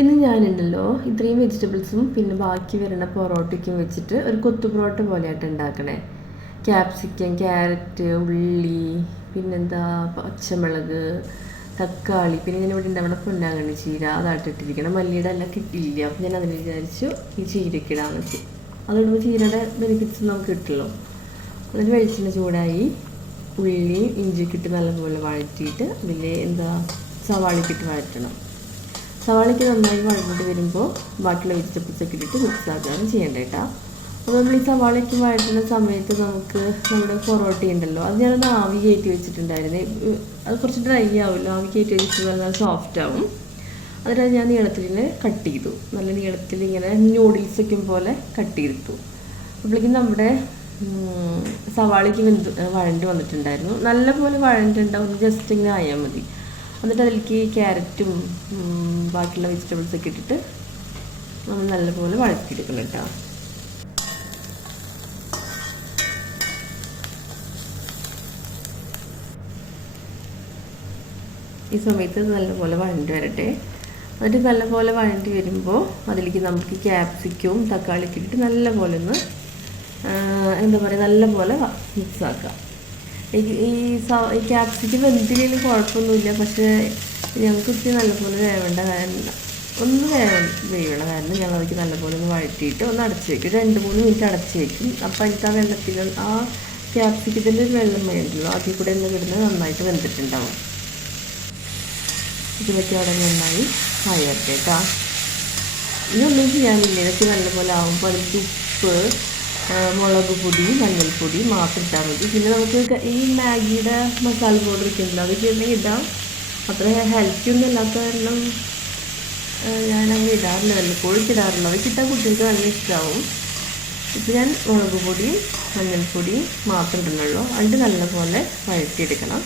ഇന്ന് ഞാനുണ്ടല്ലോ ഇത്രയും വെജിറ്റബിൾസും പിന്നെ ബാക്കി വരുന്ന പൊറോട്ടയ്ക്കും വെച്ചിട്ട് ഒരു കൊത്തു പൊറോട്ട പോലെയായിട്ട് ഉണ്ടാക്കണേ. ക്യാപ്സിക്കം, ക്യാരറ്റ്, ഉള്ളി, പിന്നെന്താ പച്ചമുളക്, തക്കാളി, പിന്നെ ഞാൻ ഇവിടെ ഉണ്ടാവണ പൊന്നാങ്കണ്ണി ചീര അതായിട്ട് ഇട്ടിരിക്കണം. മല്ലിയുടെ എല്ലാം കിട്ടിയില്ല, അപ്പം ഞാൻ അതിന് വിചാരിച്ചു ഈ ചീരയ്ക്ക് ഇടാന്ന് വെച്ച്. അതിടുമ്പോൾ ചീരയുടെ ബെനിഫിറ്റ്സ് നമുക്ക് കിട്ടുമല്ലോ. അതിന് വെളിച്ചെണ്ണ ചൂടായി ഉള്ളി ഇഞ്ചിയൊക്കെ ഇട്ട് നല്ലപോലെ വഴറ്റിയിട്ട് അതിൽ സവാളയ്ക്കിട്ട് വഴറ്റണം. സവാളയ്ക്ക് നന്നായി വഴഞ്ഞിട്ട് വരുമ്പോൾ ബാക്കിയുള്ള വെജിറ്റബിൾസൊക്കെ ഇട്ടിട്ട് മിക്സ് ആക്കുകയാണ് ചെയ്യേണ്ടത് കേട്ടോ. അപ്പോൾ നമ്മൾ ഈ സവാളയ്ക്ക് വഴറ്റുന്ന സമയത്ത് നമ്മുടെ പൊറോട്ട ഉണ്ടല്ലോ, അത് ഞാനൊന്ന് ആവി കയറ്റി വെച്ചിട്ടുണ്ടായിരുന്നു. അത് കുറച്ച് ഡ്രൈ ആവില്ല, ആവി കയറ്റി വെച്ചിട്ട് നല്ല സോഫ്റ്റ് ആവും. അതിന് ഞാൻ നീളത്തിൽ കട്ട് ചെയ്തു, നല്ല നീളത്തിൽ ഇങ്ങനെ ന്യൂഡിൽസൊക്കെ പോലെ കട്ട് ചെയ്തിട്ടു. അപ്പോഴേക്കും നമ്മുടെ സവാളയ്ക്ക് വഴണ്ടി വന്നിട്ടുണ്ടായിരുന്നു. നല്ലപോലെ വഴണ്ടിട്ടുണ്ടാവും, ജസ്റ്റ് ഇങ്ങനെ ആയാൽ മതി. എന്നിട്ട് അതിലേക്ക് ക്യാരറ്റും ബാക്കിയുള്ള വെജിറ്റബിൾസൊക്കെ ഇട്ടിട്ട് നമ്മൾ നല്ലപോലെ വഴറ്റിയെടുക്കണം കേട്ടോ. ഈ സമയത്ത് നല്ലപോലെ വഴണ്ടി വരട്ടെ. എന്നിട്ട് നല്ലപോലെ വഴണ്ടി വരുമ്പോൾ അതിലേക്ക് നമുക്ക് ക്യാപ്സിക്കവും തക്കാളിയൊക്കെ ഇട്ടിട്ട് നല്ലപോലെ ഒന്ന് നല്ലപോലെ മിക്സ് ആക്കാം. ഈ ക്യാപ്സിക്കം വെന്തില്ലെങ്കിലും കുഴപ്പമൊന്നുമില്ല, പക്ഷേ ഞങ്ങൾക്ക് ഇത്തിരി നല്ലപോലെ വേവേണ്ട കാരണം വേവണം കാരണം ഞങ്ങൾ അതിലേക്ക് നല്ലപോലെ ഒന്ന് വഴറ്റിയിട്ട് ഒന്ന് അടച്ച് വയ്ക്കും. 2-3 മിനിറ്റ് അടച്ച് വയ്ക്കും. അപ്പോൾ എനിക്ക് ആ വെള്ളത്തിൽ ആ ക്യാപ്സിക്കത്തിൻ്റെ ഒരു വെള്ളം വേണ്ടല്ലോ, അതിൽ കൂടെ ഒന്ന് കിടന്ന് നന്നായിട്ട് വെന്തിട്ടുണ്ടാവും. ഇതൊക്കെ അവിടെ നന്നായി വഴറ്റേ കേട്ടോ. ഇതൊന്നും ചെയ്യാനില്ല, ഇതൊക്കെ നല്ലപോലെ ആകുമ്പോൾ അതിലേക്ക് ഉപ്പ്, മുളക് പൊടി, മഞ്ഞൾപ്പൊടി മാത്രം ഇട്ടാൽ മതി. പിന്നെ നമുക്ക് ഈ മാഗിയുടെ മസാല പൗഡർ ഒക്കെ ഉണ്ടല്ലോ, അതൊക്കെ ഉണ്ടെങ്കിൽ ഇടാം. അത്ര ഹെൽത്തി ഒന്നും ഇല്ലാത്ത കാരണം ഞാനങ്ങനെ ഇടാറില്ല, വല്ലപ്പോഴും ഇടാറില്ല. അതൊക്കെ ഇട്ടാൽ കുട്ടികൾക്ക് നല്ല ഇഷ്ടമാവും. ഇപ്പം ഞാൻ മുളക് പൊടിയും മഞ്ഞൾപ്പൊടിയും മാത്രം ഇടുന്നുള്ളൂ. അതിൻ്റെ നല്ലപോലെ വഴറ്റിയെടുക്കണം.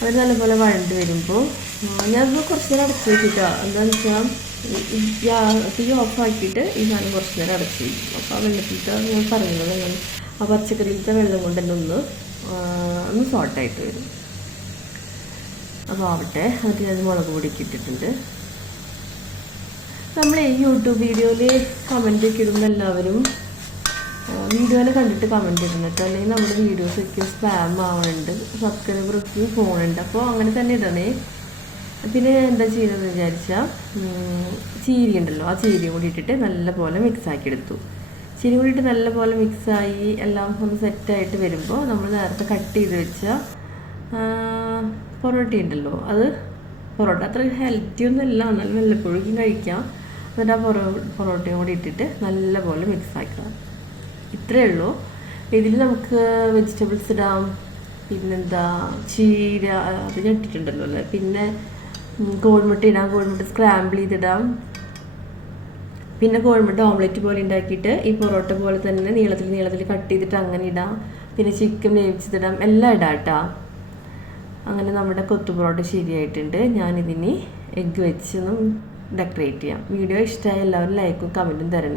അത് നല്ലപോലെ വഴണ്ട് വരുമ്പോൾ ഞാനിപ്പോൾ കുറച്ച് നേരം അടച്ച് വയ്ക്കിട്ടോ. എന്താണെന്ന് വെച്ചാൽ തീ ഓഫാക്കിയിട്ട് ഈ സാധനം കുറച്ച് നേരം അടച്ച് വയ്ക്കും. അപ്പോൾ ആ വെള്ളത്തിലത്തെ ഞാൻ പറയുന്നത് ആ പച്ചക്കറിയിലത്തെ വെള്ളം കൊണ്ട് തന്നെ ഒന്ന് സോട്ടായിട്ട് വരും. അപ്പോൾ ആവട്ടെ. എന്നിട്ട് ഞാൻ മുളക് പൊടിക്ക് ഇട്ടിട്ടുണ്ട്. നമ്മൾ ഈ യൂട്യൂബ് വീഡിയോയിൽ കമൻറ്റൊക്കെ ഇടുമ്പോൾ എല്ലാവരും വീഡിയോനെ കണ്ടിട്ട് കമൻറ്റ് ഇടുന്നുണ്ട്, അല്ലെങ്കിൽ നമ്മുടെ വീഡിയോസൊക്കെ സ്പാം ആവുന്നുണ്ട്, സബ്സ്ക്രൈബർക്ക് പോകുന്നുണ്ട്. അപ്പോൾ അങ്ങനെ തന്നെ ഇടണേ. പിന്നെ എന്താ ചെയ്യുന്നതെന്ന് വിചാരിച്ചാൽ ചീരി ഉണ്ടല്ലോ, ആ ചീരിയും കൂടി ഇട്ടിട്ട് നല്ലപോലെ മിക്സാക്കി എടുത്തു. ചീരി കൂടി ഇട്ട് നല്ലപോലെ മിക്സായി എല്ലാം ഒന്ന് സെറ്റായിട്ട് വരുമ്പോൾ നമ്മൾ നേരത്തെ കട്ട് ചെയ്ത് വെച്ച പൊറോട്ട ഉണ്ടല്ലോ, പൊറോട്ട അത്ര ഹെൽത്തി ഒന്നും അല്ല, എന്നാലും വല്ലപ്പോഴും കഴിക്കാം. എന്നിട്ട് ആ പൊറോട്ടയും കൂടി ഇട്ടിട്ട് നല്ലപോലെ മിക്സാക്കുക. ഇത്രയേ ഉള്ളൂ. ഇതിൽ നമുക്ക് വെജിറ്റബിൾസ് ഇടാം, പിന്നെന്താ ചീര അത് ഇട്ടിട്ടുണ്ടല്ലോ അല്ലേ, പിന്നെ കോഴിമുട്ട ഇടാം, കോഴിമുട്ട സ്ക്രാമ്പിൾ ചെയ്തിടാം, പിന്നെ കോഴിമുട്ട ഓംലെറ്റ് പോലെ ഉണ്ടാക്കിയിട്ട് ഈ പൊറോട്ട പോലെ തന്നെ നീളത്തിൽ കട്ട് ചെയ്തിട്ട് അങ്ങനെ ഇടാം. പിന്നെ ചിക്കൻ വേവിച്ചതിടാം, എല്ലാം ഇടാം കേട്ടോ. അങ്ങനെ നമ്മുടെ കൊത്തു പൊറോട്ട ശരിയായിട്ടുണ്ട്. ഞാനിതിന് എഗ്ഗ് വെച്ചൊന്നും ഡെക്കറേറ്റ് ചെയ്യാം. വീഡിയോ ഇഷ്ടമായ എല്ലാവരും ലൈക്കും കമൻറ്റും തരണം.